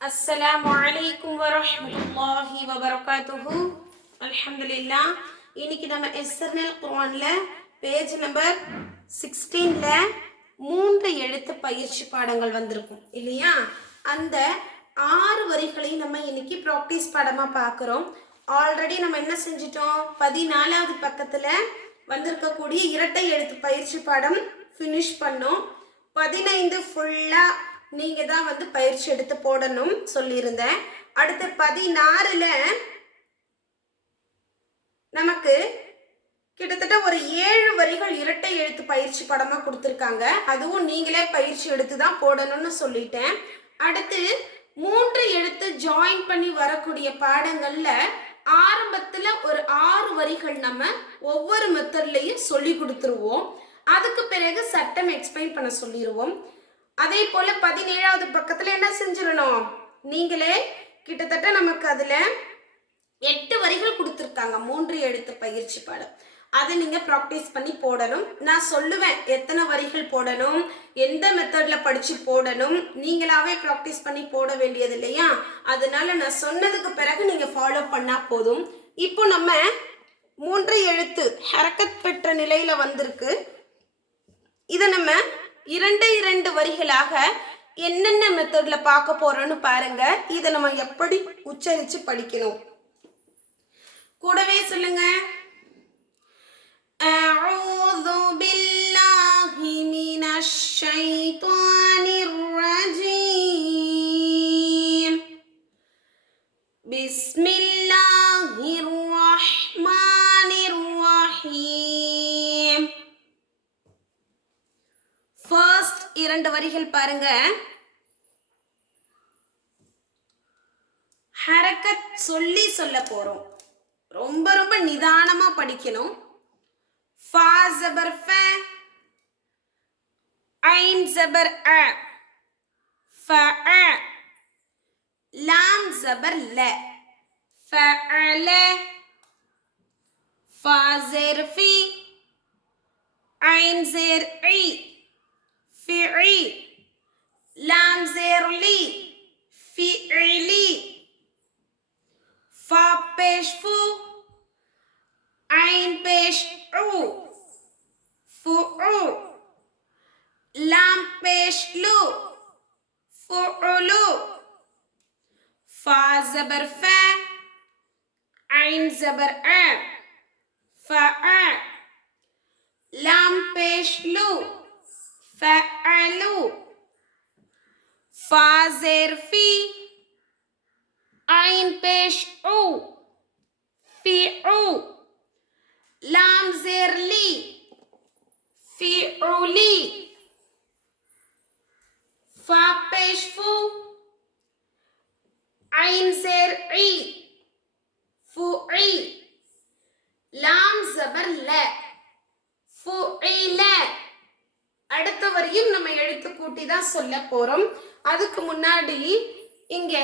அஸ்ஸலாமு அலைக்கும் வரஹ்மத்துல்லாஹி வபரகாத்துஹு. அல்ஹம்துலில்லா இன்னைக்கு நம்ம எஸ்எர்னல் குர்ஆன்ல பேஜ் நம்பர் சிக்ஸ்டீன்ல மூன்று எழுத்து பயிற்சி பாடங்கள் வந்திருக்கும் இல்லையா? அந்த ஆறு வரிகளையும் நம்ம இன்னைக்கு ப்ராக்டிஸ் பாடமாக பார்க்குறோம். ஆல்ரெடி நம்ம என்ன செஞ்சிட்டோம்? பதினாலாவது பக்கத்தில் வந்திருக்கக்கூடிய இரட்டை எழுத்து பயிற்சி பாடம் ஃபினிஷ் பண்ணோம். பதினைந்து ஃபுல்லாக நீங்கள் தான் வந்து பயிற்சி எடுத்து போடணும் சொல்லியிருந்தேன். அடுத்து பதினாறில் நமக்கு கிட்டத்தட்ட ஒரு ஏழு வரிகள் இரட்டை எழுத்து பயிற்சி படமாக கொடுத்துருக்காங்க. அதுவும் நீங்களே பயிற்சி எடுத்து தான் போடணும்னு சொல்லிட்டேன். அடுத்து மூன்று எழுத்து ஜாயின் பண்ணி வரக்கூடிய பாடங்களில் ஆரம்பத்தில் ஒரு ஆறு வரிகள் நம்ம ஒவ்வொரு மெத்தட்லையும் சொல்லி கொடுத்துருவோம். அதுக்கு பிறகு சட்டம் எக்ஸ்பிளைன் பண்ண சொல்லிடுவோம் அதே போல் பதினேழாவது பக்கத்தில் என்ன செஞ்சிடணும்? நீங்களே கிட்டத்தட்ட நமக்கு அதில் எட்டு வரிகள் கொடுத்துருக்காங்க. மூன்று எழுத்து பயிற்சி பாடம். அதை நீங்கள் ப்ராக்டிஸ் பண்ணி போடணும். நான் சொல்லுவேன் எத்தனை வரிகள் போடணும்? எந்த மெத்தடில் படித்து போடணும்? நீங்களாவே ப்ராக்டிஸ் பண்ணி போட வேண்டியது இல்லையா? அதனால நான் சொன்னதுக்கு பிறகு நீங்கள் ஃபாலோ பண்ணால் போதும். இப்போ நம்ம மூன்று எழுத்து ஹரக்கத் பெற்ற நிலையில் வந்திருக்கு. இதை நம்ம இரண்டு இரண்டு வரிகளாக என்னென்ன மெத்தடில் பார்க்க போறோம்னு பாருங்க. இதை நம்ம எப்படி உச்சரித்து படிக்கணும். கூடவே சொல்லுங்க. இரண்டு வரிகள் பாருங்க ஹரக்கத் சொல்லி சொல்ல போறோம் ரொம்ப ரொம்ப நிதானமா படிக்கணும் ஃபா ஜபர் ஃப ஐன் ஜபர் அ ஃப அ லாம் ஜபர் ல ஃபஅல ஃபா زير في عين زير عي فعي لام زير لي. فعلي. فا پیش فو. عين پیش عو فعو لام پیش لو. فعلو فا زبر فا. عين زبر ا فا عين پیش او فیعو لام زیر لی فیعولی فا پیش فو عين زیر عی فوعی لام زبر ல فعل அடுத்த வரையும் நம்ம எழுத்து கூட்டி தான் சொல்ல போறோம் அதுக்கு முன்னாடி இங்க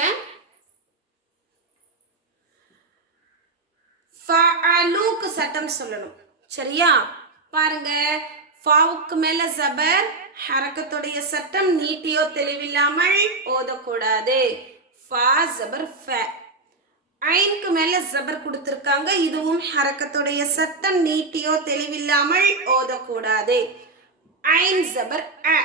சட்டம் சொல்லணும். சரியா? பாருங்க. ஃபாவுக்கு மேல ஜபர் ஹரக்கத்துடைய சட்டம் நீட்டியோ தெளிவில்லாமல் ஓதக்கூடாது. ஃபா ஜபர் ஃப. ஐனுக்கு மேல ஜபர் கொடுத்துருக்காங்க. இதுவும் ஹரக்கத்துடைய சத்தம் நீட்டியோ தெளிவில்லாமல் ஓதக்கூடாது. ஐன் ஜபர் அ.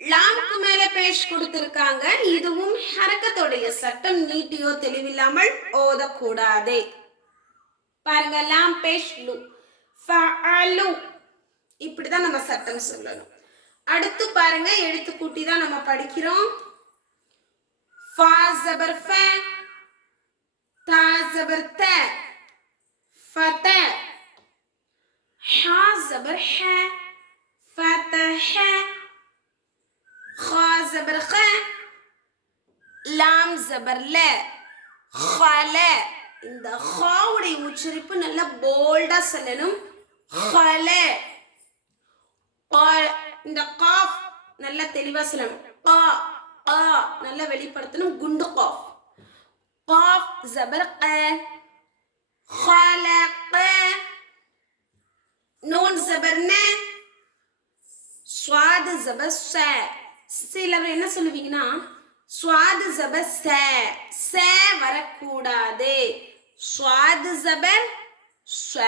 லாம்க்கு மேல பேஷ் கொடுத்திருக்காங்க. இதுவும் ஹரக்கத்துடைய சட்டம் நீட்டியோ தெளிவில்லாமல் ஓதக்கூடாது. பாருங்க லாம் பேஷ் லு. ஃபஅலு. இப்படி தான் நம்ம சட்டம் சொல்லணும். அடுத்து பாருங்க எழுத்து கூட்டி தான் நம்ம படிக்கிறோம். ஃபா ஜபர் ஃப தா ஜபர் த ஃபத ஹா ஜபர் ஹ ஃபத خا زبر خ لام زبر لا خلا இந்த ஹாவுடைய உச்சரிப்பு நல்ல போல்டாக சொல்லணும். ஹல. இந்த காஃப் நல்ல தெளிவாக சொல்லணும். கா ஆ நல்லா வெளிப்படுத்தணும். குண்டு காஃப். காஃப் ஜபர் க خلق நோன் ஜபர்ன. சுவாது ஜப ச சிலர் என்ன சொல்லுவீங்கன்னா சுவாது ஜப ச ச வரக்கூடாது. Suad Isabel? Suad.